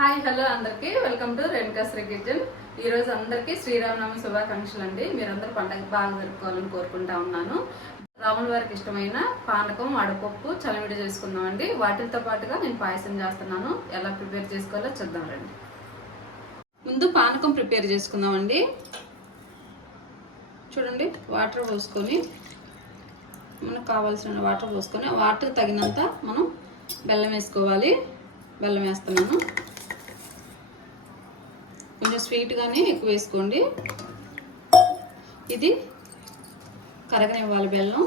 Hi hello అందరికీ. Welcome to Renukashri kitchen. ఈరోజు అందరికీ శ్రీరామనవమి శుభాకాంక్షలు అండి. మీరందరూ పండగ బాగా జరుపుకోవాలని కోరుకుంటా ఉన్నాను. రాముల వారికి ఇష్టమైన పానకం అడపప్పు చలివిడి చేసుకుందామండి. వాటితో పాటుగా నేను పాయసం చేస్తున్నాను. ఎలా ప్రిపేర్ చేసుకోవాలో చూద్దాం రండి. ముందు పానకం ప్రిపేర్ చేసుకుందామండి. చూడండి వాటర్ పోసుకొని మనకు కావాల్సిన వాటర్ పోసుకొని వాటర్ తగినంత మనం బెల్లం వేసుకోవాలి. బెల్లం వేస్తున్నాను. కొంచెం స్వీట్గానే ఎక్కువ వేసుకోండి. ఇది కరగనివ్వాలి బెల్లం.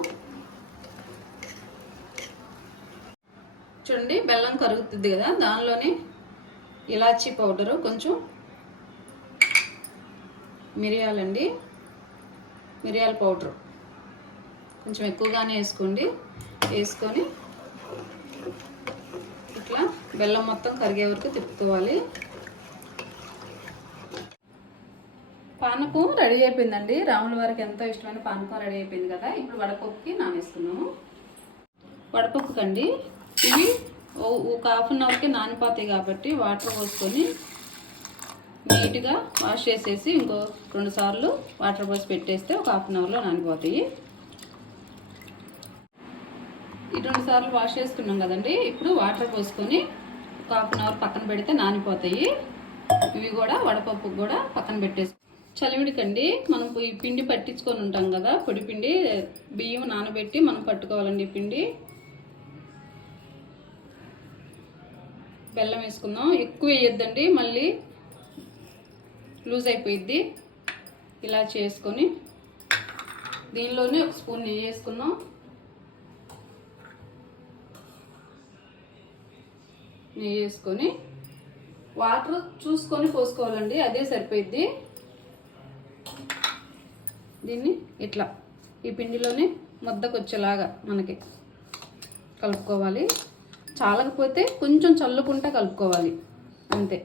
చూడండి బెల్లం కరుగుతుంది కదా దానిలోనే ఇలాచీ పౌడరు కొంచెం మిరియాలండి మిరియాల పౌడర్. కొంచెం ఎక్కువగానే వేసుకోండి. వేసుకొని ఇట్లా బెల్లం మొత్తం కరిగే వరకు తిప్పుకోవాలి. పానకం రెడీ అయిపోయిందండి. రాముల వారికి ఎంతో ఇష్టమైన పానకం రెడీ అయిపోయింది కదా. ఇప్పుడు వడపప్పుకి నానేస్తున్నాము. వడపప్పు కండి. ఇవి ఒక హాఫ్ అన్ అవర్కి నానిపోతాయి కాబట్టి వాటర్ పోసుకొని నీట్గా వాష్ చేసేసి ఇంకో రెండు సార్లు వాటర్ పోసి పెట్టేస్తే ఒక హాఫ్ అన్ అవర్లో నానిపోతాయి. ఈ రెండు సార్లు వాష్ చేసుకున్నాం కదండి. ఇప్పుడు వాటర్ పోసుకొని ఒక హాఫ్ అన్ అవర్ పక్కన పెడితే నానిపోతాయి. ఇవి కూడా వడపప్పు కూడా పక్కన పెట్టేసి చలివిడికండి. మనం ఈ పిండి పట్టించుకొని ఉంటాం కదా పొడి పిండి. బియ్యం నానబెట్టి మనం పట్టుకోవాలండి పిండి. బెల్లం వేసుకుందాం. ఎక్కువ వేయొద్దండి మళ్ళీ లూజ్ అయిపోయిద్ది ఇలా చేసుకొని దీనిలోనే ఒక స్పూన్ నెయ్యి వేసుకుందాం. నెయ్యి వేసుకొని వాటర్ చూసుకొని పోసుకోవాలండి అదే సరిపోయిద్ది. దీన్ని ఇట్లా ఈ పిండిలోనే ముద్దకొచ్చేలాగా మనకి కలుపుకోవాలి. చాలకపోతే కొంచెం చల్లుకుంటా కలుపుకోవాలి. అంతే.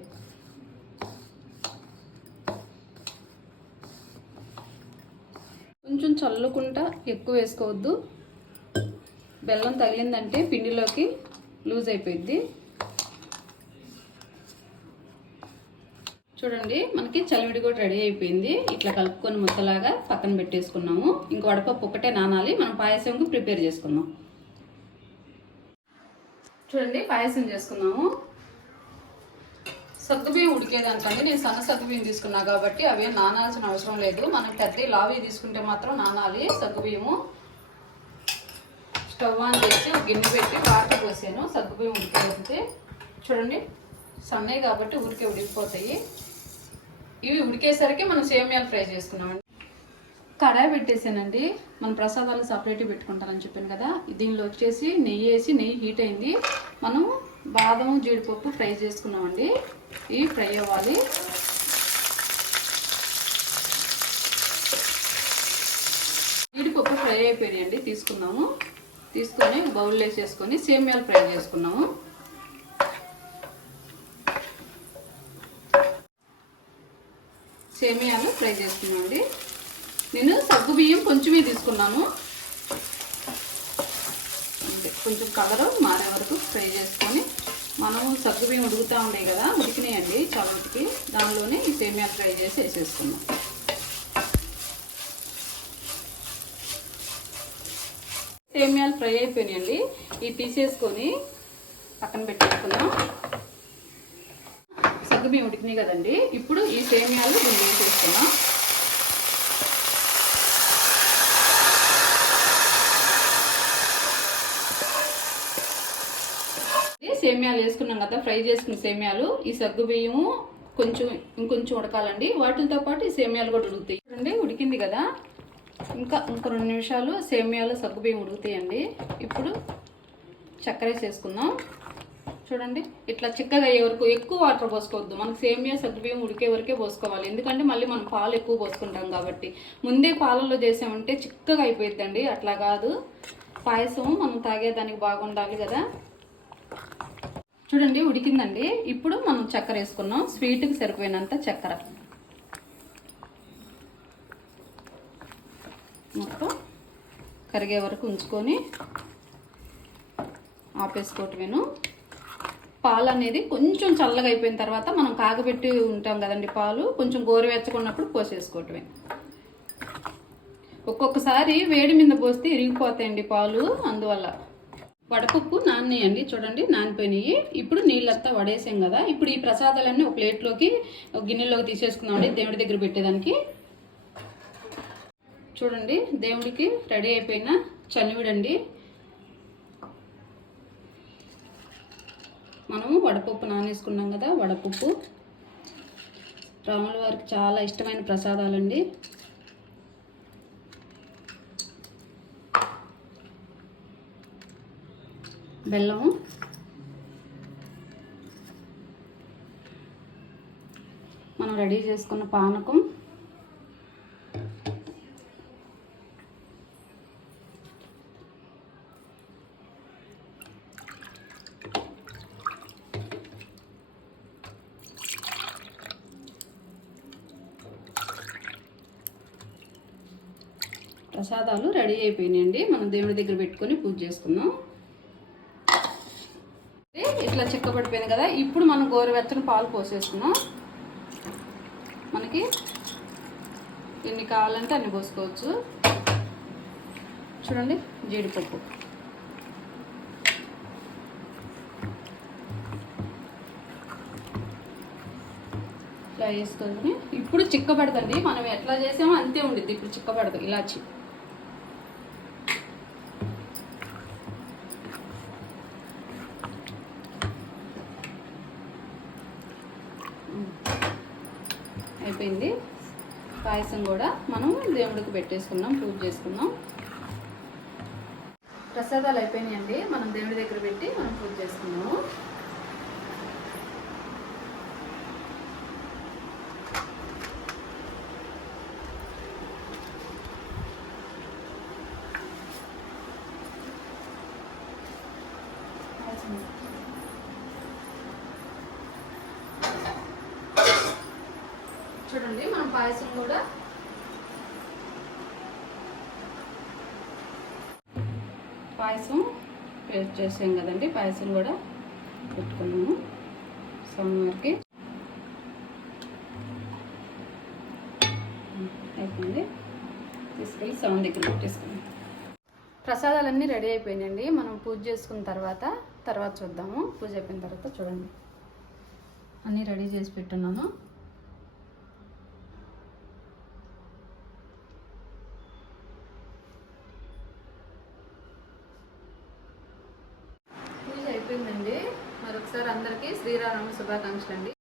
కొంచెం చల్లుకుంటా ఎక్కువ వేసుకోవద్దు. బెల్లం తగిలిందంటే పిండిలోకి లూజ్ అయిపోయింది చూడండి మనకి చలివిడి కూడా రెడీ అయిపోయింది. ఇట్లా కలుపుకొని ముద్దలాగా పక్కన పెట్టేసుకున్నాము. ఇంక వడపప్పు ఒకటే నానాలి. మనం పాయసంకి ప్రిపేర్ చేసుకుందాం. చూడండి పాయసం చేసుకున్నాము. సగ్గుబియ్యం ఉడికేదానికండి. నేను సన్న సగ్గుబియ్యం తీసుకున్నా కాబట్టి అవి నానాల్సిన అవసరం లేదు. మనం పెద్ద లావి తీసుకుంటే మాత్రం నానాలి సగ్గుబియ్యము స్టవ్ ఆన్ చేసి గిన్నె పెట్టి వాటర్ పోసాను. సగ్గుబియ్యం ఉడికేదంటే చూడండి. సన్నే కాబట్టి ఊరికే ఉడికిపోతాయి. ఇవి ఉడికేసరికి మనం సేమియాలు ఫ్రై చేసుకున్నామండి కడాయి పెట్టేసానండి. మనం ప్రసాదాలు సపరేట్ పెట్టుకుంటానని చెప్పాను కదా. దీనిలో వచ్చేసి నెయ్యి వేసి నెయ్యి హీట్ అయింది. మనం బాదం జీడిపప్పు ఫ్రై చేసుకున్నామండి. ఇవి ఫ్రై అవ్వాలి. జీడిపప్పు ఫ్రై అయిపోయాయండి తీసుకున్నాము. తీసుకొని బౌల్ వేసేసుకొని సేమియాలు ఫ్రై చేసుకున్నాము. సేమియాలు ఫ్రై చేసుకున్నామండి నేను సగ్గు బియ్యం కొంచెమే తీసుకున్నాను. అంతే కొంచెం కలర్ మారే వరకు ఫ్రై చేసుకొని మనము సగ్గు బియ్యం ఉడుకుతూ ఉండే కదా ఉడికినాయండి చాలా దానిలోనే ఈ సేమియాలు ఫ్రై చేసి వేసేసుకున్నాం. సేమియాలు ఫ్రై అయిపోయినాయండి. ఇవి తీసేసుకొని పక్కన పెట్టేసుకున్నాం సగ్గుబియ్యం ఉడికినాయి కదండి. ఇప్పుడు ఈ సేమియాలు దీన్ని వేసేసుకున్నాం ఇది సేమియాలు వేసుకున్నాం కదా ఫ్రై చేసుకున్న సేమియాలు ఈ సగ్గు బియ్యము కొంచెం ఇంకొంచెం ఉడకాలండి. వాటితో పాటు ఈ సేమియాలు కూడా ఉడుకుతాయి. చూడండి ఉడికింది కదా. ఇంకా ఇంకో రెండు నిమిషాలు సేమియాలు సగ్గు బియ్యం ఉడుకుతాయండి. ఇప్పుడు చక్కెర వేసేసుకుందాం చూడండి. ఇట్లా చిక్కగా అయ్యే వరకు ఎక్కువ వాటర్ పోసుకోవద్దు. మనకు సేమియా సగ్గుబియ్యం ఉడికే వరకే పోసుకోవాలి. ఎందుకంటే మళ్ళీ మనం పాలు ఎక్కువ పోసుకుంటాం కాబట్టి. ముందే పాలల్లో చేసామంటే చిక్కగా అయిపోయిద్దండి. అట్లా కాదు. పాయసం మనం తాగేదానికి బాగుండాలి కదా. చూడండి ఉడికిందండి. ఇప్పుడు మనం చక్కెర వేసుకున్నాం. స్వీట్కి సరిపోయినంత చక్కెర. మొత్తం కరిగే వరకు ఉంచుకొని ఆపేసుకోవటమేను. పాలు అనేది కొంచెం చల్లగా అయిపోయిన తర్వాత మనం కాగబెట్టి ఉంటాం కదండి పాలు కొంచెం గోరువెచ్చకున్నప్పుడు పోసేసుకోవటమే. ఒక్కొక్కసారి వేడి మీద పోస్తే ఇరిగిపోతాయండి పాలు అందువల్ల. వడపప్పు నానేయండి చూడండి నానిపోయినాయి. ఇప్పుడు నీళ్ళంతా వడేసాం కదా ఇప్పుడు ఈ ప్రసాదాలన్నీ ఒక ప్లేట్లోకి గిన్నెలోకి తీసేసుకుందామండి దేవుడి దగ్గర పెట్టేదానికి. చూడండి దేవుడికి రెడీ అయిపోయిన చనివిడండి మనము వడపప్పు నానేసుకున్నాం కదా వడపప్పు. రాముల వారికి చాలా ఇష్టమైన ప్రసాదాలండి. బెల్లం మనం రెడీ చేసుకున్న పానకం. ప్రసాదాలు రెడీ అయిపోయినాయండి. మనం దేవుడి దగ్గర పెట్టుకొని పూజ చేసుకుందాం. ఇట్లా చిక్కబడిపోయింది కదా ఇప్పుడు మనం గోరువెచ్చని పాలు పోసేసుకున్నాం మనకి ఎన్ని కావాలంటే అన్ని పోసుకోవచ్చు. చూడండి జీడిపప్పు. ఇట్లా వేసుకొని ఇప్పుడు చిక్కబడదండి. మనం ఎట్లా చేసామో అంతే ఉండిద్ది. ఇప్పుడు చిక్కబడదు ఇలాచి. అయిపోయింది. పాయసం కూడా మనం దేవుడికి పెట్టేసుకున్నాం పూజ చేసుకున్నాం. ప్రసాదాలు అయిపోయినాయండి. మనం దేవుడి దగ్గర పెట్టి మనం పూజ చేసుకున్నాము. చూడండి మనం పాయసం కూడా పాయసం పేస్ట్ చేసాం కదండి పాయసం కూడా పెట్టుకున్నాము స్వామివారికి అయిపోయింది. తీసుకెళ్ళి సౌండ్ దగ్గర పెట్టేసుకున్నాం ప్రసాదాలన్నీ రెడీ అయిపోయినాయండి. మనం పూజ చేసుకున్న తర్వాత తర్వాత చూద్దాము. పూజ అయిపోయిన తర్వాత చూడండి. అన్నీ రెడీ చేసి పెట్టున్నాను పూజ అయిపోయిందండి మరొకసారి అందరికీ శ్రీరామ శుభాకాంక్షలు అండి